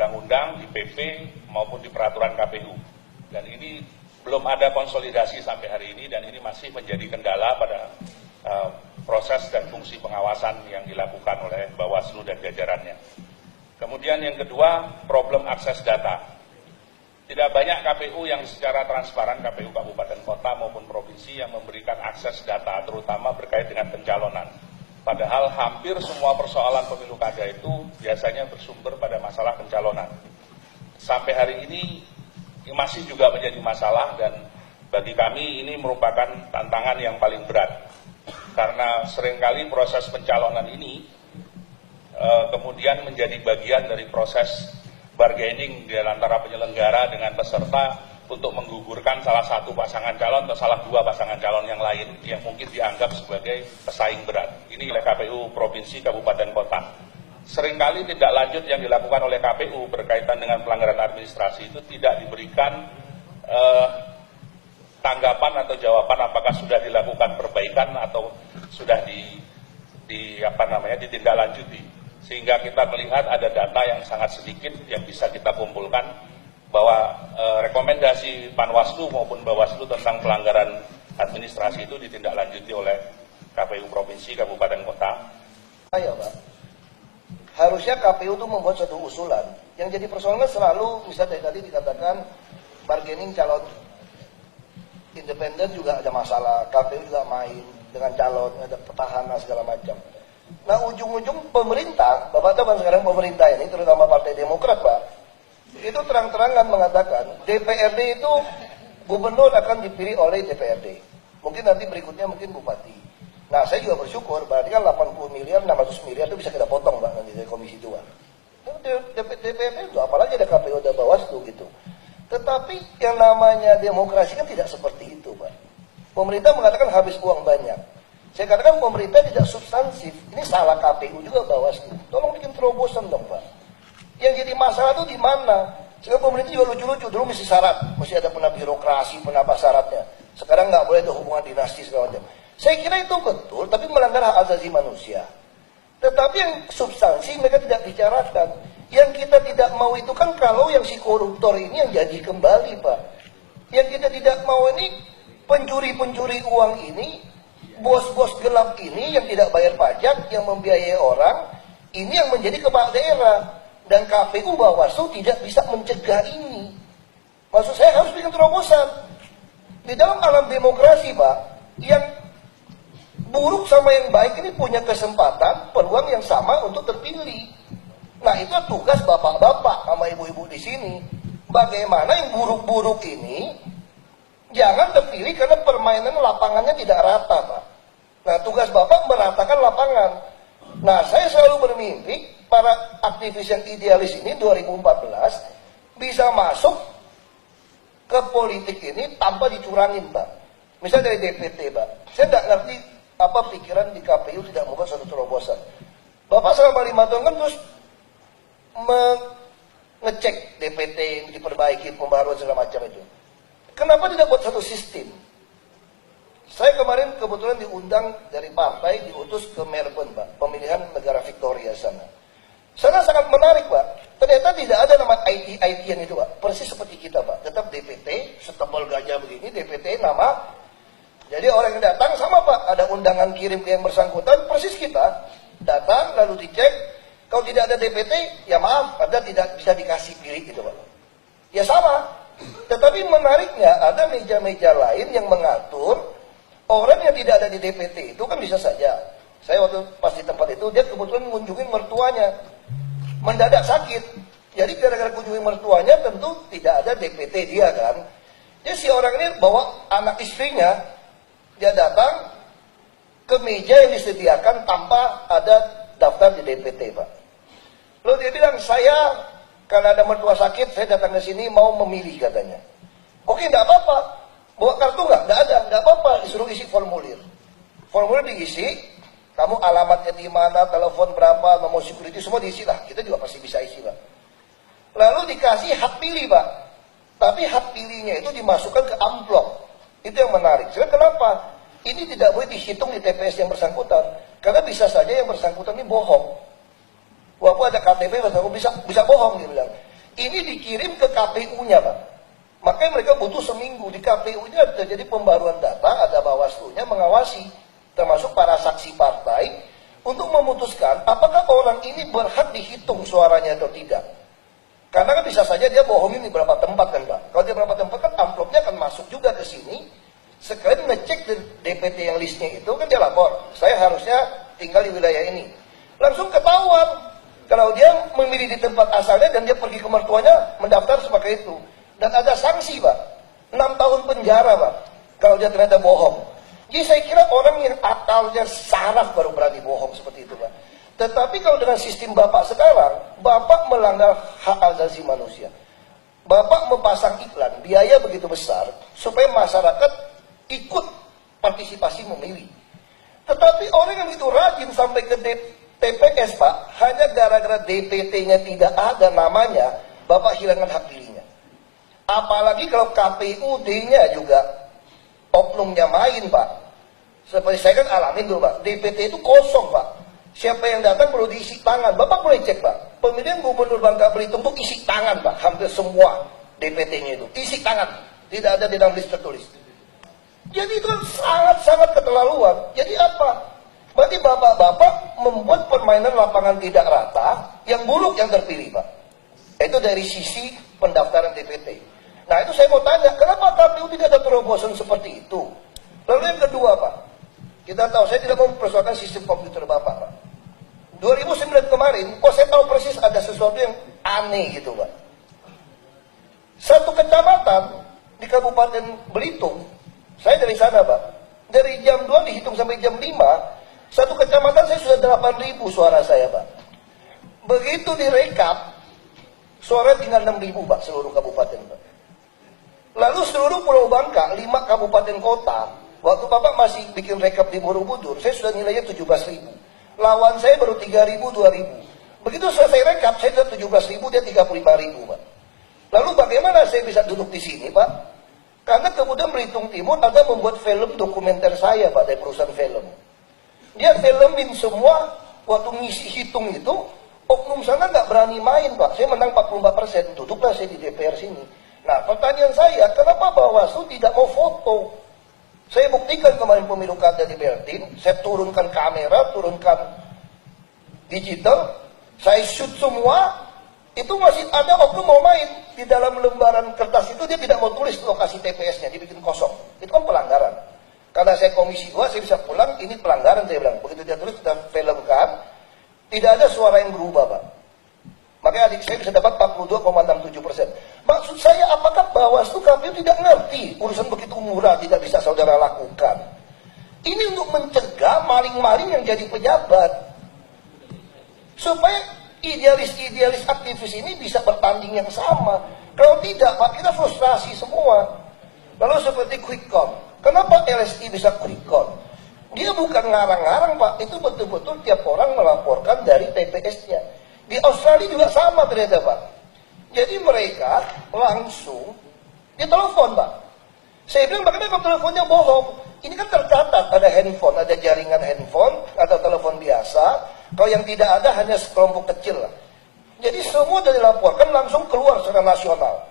undang-undang, di PP maupun di peraturan KPU. Dan ini belum ada konsolidasi sampai hari ini dan ini masih menjadi kendala pada proses dan fungsi pengawasan yang dilakukan oleh Bawaslu dan jajarannya. Kemudian yang kedua, problem akses data. Tidak banyak KPU yang secara transparan, KPU kabupaten kota maupun provinsi yang memberikan akses data, terutama berkait dengan pencalonan. Padahal hampir semua persoalan pemilu kada itu biasanya bersumber pada masalah pencalonan. Sampai hari ini masih juga menjadi masalah dan bagi kami ini merupakan tantangan yang paling berat. Karena seringkali proses pencalonan ini kemudian menjadi bagian dari proses bargaining di antara penyelenggara dengan peserta untuk menggugurkan salah satu pasangan calon atau salah dua pasangan calon yang lain yang mungkin dianggap sebagai pesaing berat. Ini oleh KPU Provinsi Kabupaten Kota. Seringkali tindak lanjut yang dilakukan oleh KPU berkaitan dengan pelanggaran administrasi itu tidak diberikan tanggapan atau jawaban apakah sudah dilakukan perbaikan atau sudah ditindaklanjuti. Sehingga kita melihat ada data yang sangat sedikit yang bisa kita kumpulkan bahwa rekomendasi Panwaslu maupun Bawaslu tentang pelanggaran administrasi itu ditindaklanjuti oleh KPU Provinsi Kabupaten Kota. Ya, Pak. Harusnya KPU itu membuat suatu usulan. Yang jadi persoalan selalu, misalnya tadi dikatakan bargaining calon independen juga ada masalah, KPU juga main dengan calon, ada petahana segala macam. Nah ujung-ujung pemerintah, Bapak tahu kan sekarang pemerintah ini, terutama Partai Demokrat Pak, itu terang-terangan mengatakan DPRD itu gubernur akan dipilih oleh DPRD. Mungkin nanti berikutnya mungkin bupati. Nah saya juga bersyukur, berarti kan 80 miliar, 600 miliar itu bisa kita potong Pak nanti dari Komisi 2. DPRD itu apalagi ada KPU dan Bawaslu gitu. Tetapi yang namanya demokrasi kan tidak seperti itu Pak. Pemerintah mengatakan habis uang banyak. Saya katakan pemerintah tidak substansif. Ini salah KPU juga Bawaslu. Tolong bikin terobosan dong Pak. Yang jadi masalah itu di mana? Sekarang pemerintah juga lucu-lucu. Dulu mesti syarat, mesti ada pernah birokrasi, pernah apa syaratnya. Sekarang nggak boleh ada hubungan dinasti segala macam. Saya kira itu betul, tapi melanggar hak asasi manusia. Tetapi yang substansi mereka tidak bicarakan. Yang kita tidak mau itu kan kalau yang si koruptor ini yang jadi kembali Pak. Yang kita tidak mau ini pencuri-pencuri uang ini, bos-bos gelap ini yang tidak bayar pajak, yang membiayai orang, ini yang menjadi kepala daerah. Dan KPU Bawaslu tidak bisa mencegah ini. Maksud saya harus bikin terobosan. Di dalam alam demokrasi Pak, yang buruk sama yang baik ini punya kesempatan, peluang yang sama untuk terpilih. Nah itu tugas bapak-bapak sama ibu-ibu di sini. Bagaimana yang buruk-buruk ini jangan terpilih karena permainan lapangannya tidak rata Pak. Nah tugas bapak meratakan lapangan. Nah saya selalu bermimpi para aktivis yang idealis ini 2014 bisa masuk ke politik ini tanpa dicurangin Pak. Misalnya dari DPT Pak. Saya tidak ngerti apa pikiran di KPU tidak membuat suatu terobosan. Bapak selama 5 tahun kan terus mengecek DPT, diperbaiki, pembaruan segala macam itu. Kenapa tidak buat satu sistem? Saya kemarin kebetulan diundang dari partai, diutus ke Melbourne Pak, pemilihan negara Victoria sana. Sana sangat menarik Pak. Ternyata tidak ada nama IT-an itu Pak. Persis seperti kita Pak. Tetap DPT, setebal gajah begini, DPT nama. Jadi orang yang datang sama Pak. Ada undangan kirim ke yang bersangkutan, persis kita. Datang lalu dicek. Kalau tidak ada DPT, ya maaf, Anda tidak bisa dikasih pilih gitu Pak. Ya sama. Tetapi menariknya ada meja-meja lain yang mengatur orang yang tidak ada di DPT itu kan bisa saja. Saya waktu pas di tempat itu, dia kebetulan mengunjungi mertuanya. Mendadak sakit. Jadi gara-gara kunjungi mertuanya tentu tidak ada DPT dia kan. Jadi si orang ini bawa anak istrinya, dia datang ke meja yang disediakan tanpa ada daftar di DPT Pak. Lalu dia bilang, saya karena ada mertua sakit, saya datang ke sini mau memilih katanya. Oke, enggak apa-apa. Bawa kartu enggak? Enggak ada, enggak apa-apa. Disuruh isi formulir. Formulir diisi, kamu alamatnya di mana, telepon berapa, nomor security, semua diisi lah. Kita juga pasti bisa isi Pak. Lalu dikasih hak pilih Pak. Tapi hak pilihnya itu dimasukkan ke amplop. Itu yang menarik. Sebenarnya kenapa? Ini tidak boleh dihitung di TPS yang bersangkutan. Karena bisa saja yang bersangkutan ini bohong. Walaupun ada KTP bisa bohong dia bilang. Ini dikirim ke KPU-nya, Pak. Makanya mereka butuh seminggu. Di KPU-nya terjadi pembaruan data, ada Bawaslu-nya mengawasi, termasuk para saksi partai, untuk memutuskan apakah orang ini berhak dihitung suaranya atau tidak. Karena kan bisa saja dia bohongin di beberapa tempat kan, Pak. Kalau di beberapa tempat kan amplopnya akan masuk juga ke sini. Sekalian ngecek di DPT yang listnya itu kan dia lapor, saya harusnya tinggal di wilayah ini. Langsung ketahuan kalau dia memilih di tempat asalnya dan dia pergi ke mertuanya mendaftar sebagai itu. Dan ada sanksi, Pak. 6 tahun penjara, Pak, kalau dia ternyata bohong. Jadi saya kira orang yang akalnya saraf baru berani bohong seperti itu, Pak. Tetapi kalau dengan sistem Bapak sekarang, Bapak melanggar hak asasi manusia. Bapak mempasang iklan, biaya begitu besar, supaya masyarakat ikut partisipasi memilih. Tetapi orang yang itu rajin sampai ke TPS, Pak, hanya gara-gara DPT-nya tidak ada namanya, Bapak hilangkan hak pilihnya. Apalagi kalau KPUD-nya juga oknumnya main, Pak. Seperti saya kan alamin dulu, Pak. DPT itu kosong, Pak. Siapa yang datang perlu diisi tangan. Bapak boleh cek, Pak. Pemilihan Gubernur Bangka Belitung itu isi tangan, Pak. Hampir semua DPT-nya itu. Isi tangan. Tidak ada di dalam list tertulis. Jadi itu kan sangat-sangat keterlaluan. Jadi apa? Berarti bapak-bapak membuat permainan lapangan tidak rata, yang buruk yang terpilih, Pak. Itu dari sisi pendaftaran DPT. Nah itu saya mau tanya, kenapa KPU tidak ada terobosan seperti itu? Lalu yang kedua, Pak, kita tahu, saya tidak mau mempersoalkan sistem komputer Bapak, Pak. 2009 kemarin, kok saya tahu persis ada sesuatu yang aneh gitu, Pak. Satu kecamatan di Kabupaten Belitung, saya dari sana, Pak, dari jam 2 dihitung sampai jam 5, satu kecamatan saya sudah 8.000 suara saya, Pak. Begitu direkap, suara tinggal 6.000, Pak, seluruh kabupaten, Pak. Lalu seluruh Pulau Bangka, 5 kabupaten kota, waktu Bapak masih bikin rekap di Borobudur, saya sudah nilainya 17.000. Lawan saya baru 3.000, 2.000. Begitu selesai rekap, saya sudah 17.000, dia 35.000, Pak. Lalu bagaimana saya bisa duduk di sini, Pak? Karena kemudian Belitung Timur ada membuat film dokumenter saya, Pak, dari perusahaan film. Dia filmin semua, waktu ngisi hitung itu, oknum sana nggak berani main, Pak. Saya menang 44%, duduklah saya di DPR sini. Nah, pertanyaan saya, kenapa Bawaslu tidak mau foto? Saya buktikan kemarin pemilu kada di Bertin, saya turunkan kamera, turunkan digital, saya shoot semua, itu masih ada oknum mau main. Di dalam lembaran kertas itu dia tidak mau tulis lokasi TPS-nya, dibikin kosong. Itu kan pelanggaran. Karena saya komisi 2, saya bisa pulang, ini pelanggaran saya bilang. Begitu dia tulis, kita filmkan, tidak ada suara yang berubah, Pak. Makanya adik saya bisa dapat 42,67%. Maksud saya, apakah Bawaslu KPU tidak ngerti urusan begitu murah tidak bisa saudara lakukan? Ini untuk mencegah maling-maling yang jadi pejabat. Supaya idealis-idealis aktivis ini bisa bertanding yang sama. Kalau tidak, Pak, kita frustrasi semua. Lalu seperti quick count. Kenapa LSI bisa quick count? Dia bukan ngarang-ngarang, Pak. Itu betul-betul tiap orang melaporkan dari TPS-nya. Di Australia juga sama ternyata, Pak. Jadi mereka langsung ditelepon, Pak. Saya bilang, bagaimana kalau teleponnya bohong? Ini kan tercatat, ada handphone, ada jaringan handphone, atau telepon biasa. Kalau yang tidak ada hanya sekelompok kecil lah. Jadi semua sudah dilaporkan langsung keluar secara nasional.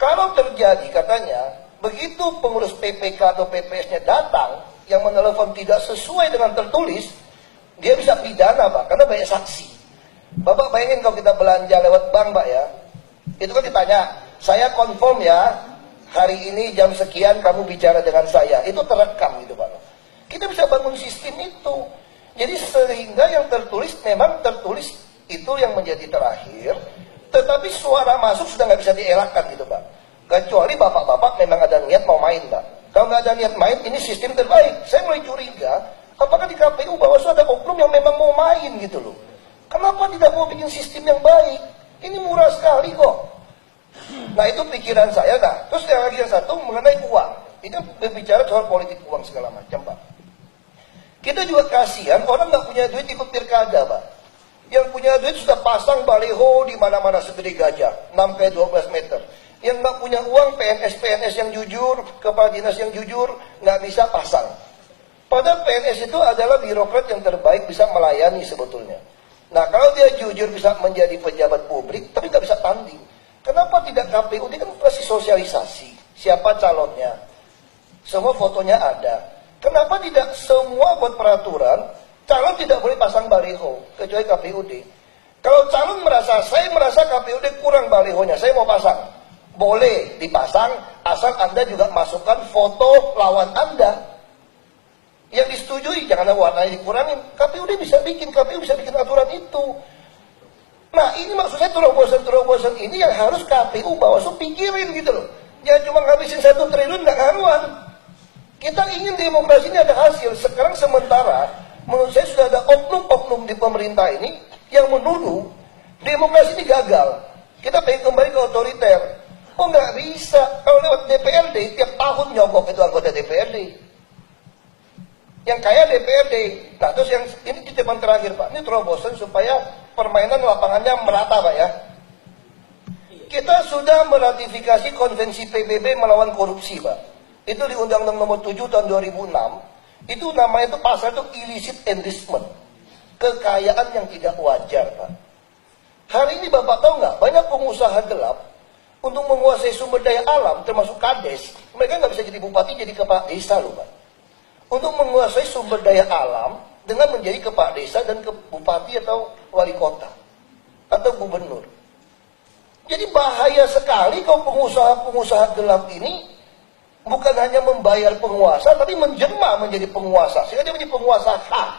Kalau terjadi katanya, begitu pengurus PPK atau PPS-nya datang, yang menelepon tidak sesuai dengan tertulis, dia bisa pidana, Pak, karena banyak saksi. Bapak bayangin kalau kita belanja lewat bank, Pak, ya, itu kan ditanya, saya confirm ya, hari ini jam sekian kamu bicara dengan saya, itu terekam gitu, Pak. Kita bisa bangun sistem itu. Jadi sehingga yang tertulis memang tertulis itu yang menjadi terakhir, tetapi suara masuk sudah nggak bisa dielakkan gitu, Pak. Kecuali bapak-bapak memang ada niat mau main, Pak. Kalau nggak ada niat main, ini sistem terbaik. Saya mulai curiga, apakah di KPU Bawaslu ada oknum yang memang mau main gitu loh. Kenapa tidak mau bikin sistem yang baik? Ini murah sekali kok. Nah itu pikiran saya. Nah, terus yang lagi yang satu mengenai uang. Itu berbicara soal politik uang segala macam, Pak. Kita juga kasihan orang nggak punya duit ikut pilkada, Pak. Yang punya duit sudah pasang baliho di mana-mana segede gajah, 6x12 meter. Yang nggak punya uang, PNS yang jujur, kepala dinas yang jujur, nggak bisa pasang. Padahal PNS itu adalah birokrat yang terbaik bisa melayani sebetulnya. Nah kalau dia jujur bisa menjadi pejabat publik, tapi nggak bisa tanding. Kenapa tidak KPU? Dia kan pasti sosialisasi. Siapa calonnya? Semua fotonya ada. Kenapa tidak semua buat peraturan, calon tidak boleh pasang baliho, kecuali KPUD. Kalau calon saya merasa KPUD kurang balihonya, saya mau pasang. Boleh dipasang, asal Anda juga masukkan foto lawan Anda. Yang disetujui, jangan warnanya dikurangin. KPUD bisa bikin, KPU bisa bikin aturan itu. Nah ini maksud saya terobosan-terobosan ini yang harus KPU Bawaslu pikirin gitu loh. Jangan cuma ngabisin 1 triliun nggak karuan. Kita ingin demokrasi ini ada hasil. Sekarang sementara menurut saya sudah ada oknum-oknum di pemerintah ini yang menuduh demokrasi ini gagal. Kita pengen kembali ke otoriter. Oh nggak bisa. Kalau lewat DPRD tiap tahun nyogok itu anggota DPRD. Yang kaya DPRD. Nah terus yang ini titipan terakhir Pak. Ini terobosan supaya permainan lapangannya merata Pak ya. Kita sudah meratifikasi konvensi PBB melawan korupsi Pak. Itu di Undang-Undang Nomor 7 tahun 2006. Itu namanya itu pasal itu illicit enrichment. Kekayaan yang tidak wajar Pak. Hari ini Bapak tahu nggak? Banyak pengusaha gelap untuk menguasai sumber daya alam termasuk kades. Mereka nggak bisa jadi bupati jadi kepala desa loh Pak. Untuk menguasai sumber daya alam dengan menjadi kepala desa dan bupati atau wali kota atau gubernur. Jadi bahaya sekali kalau pengusaha-pengusaha gelap ini bukan hanya membayar penguasa tapi menjelma menjadi penguasa sehingga dia menjadi penguasa hak.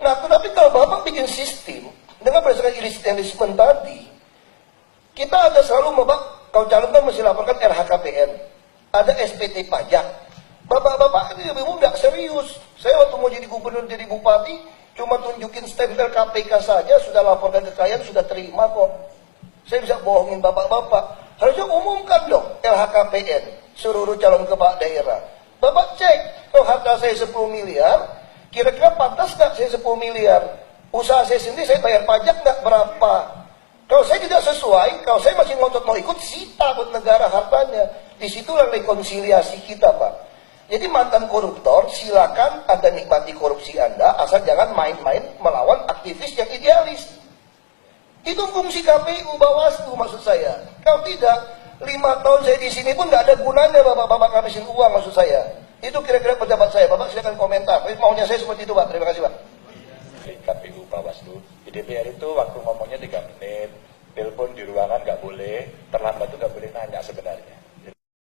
Nah, tetapi kalau Bapak bikin sistem dengan berdasarkan illicit enrichment tadi, kita ada selalu Bapak kalau calon kan mesti laporkan RHKPN, ada SPT pajak. Bapak-bapak ini lebih muda, serius. Saya waktu mau jadi gubernur, jadi bupati, cuma tunjukin stempel KPK saja, sudah laporkan kekayaan, sudah terima kok. Saya bisa bohongin bapak-bapak. Harusnya umumkan dong LHKPN, seluruh calon kepala daerah. Bapak cek, kalau harta saya 10 miliar, kira-kira pantas nggak saya 10 miliar? Usaha saya sendiri, saya bayar pajak nggak berapa? Kalau saya tidak sesuai, kalau saya masih ngotot mau ikut, sita buat negara hartanya. Disitulah rekonsiliasi kita Pak. Jadi mantan koruptor silakan Anda nikmati korupsi Anda asal jangan main-main melawan aktivis yang idealis. Itu fungsi KPU Bawaslu maksud saya. Kalau tidak 5 tahun saya di sini pun nggak ada gunanya bapak-bapak ngabisin uang maksud saya. Itu kira-kira pendapat saya. Bapak silakan komentar. Maunya saya seperti itu Pak. Terima kasih Pak. KPU Bawaslu di DPR itu waktu ngomongnya 3 menit, telepon di ruangan nggak boleh, terlambat itu nggak boleh nanya sebenarnya.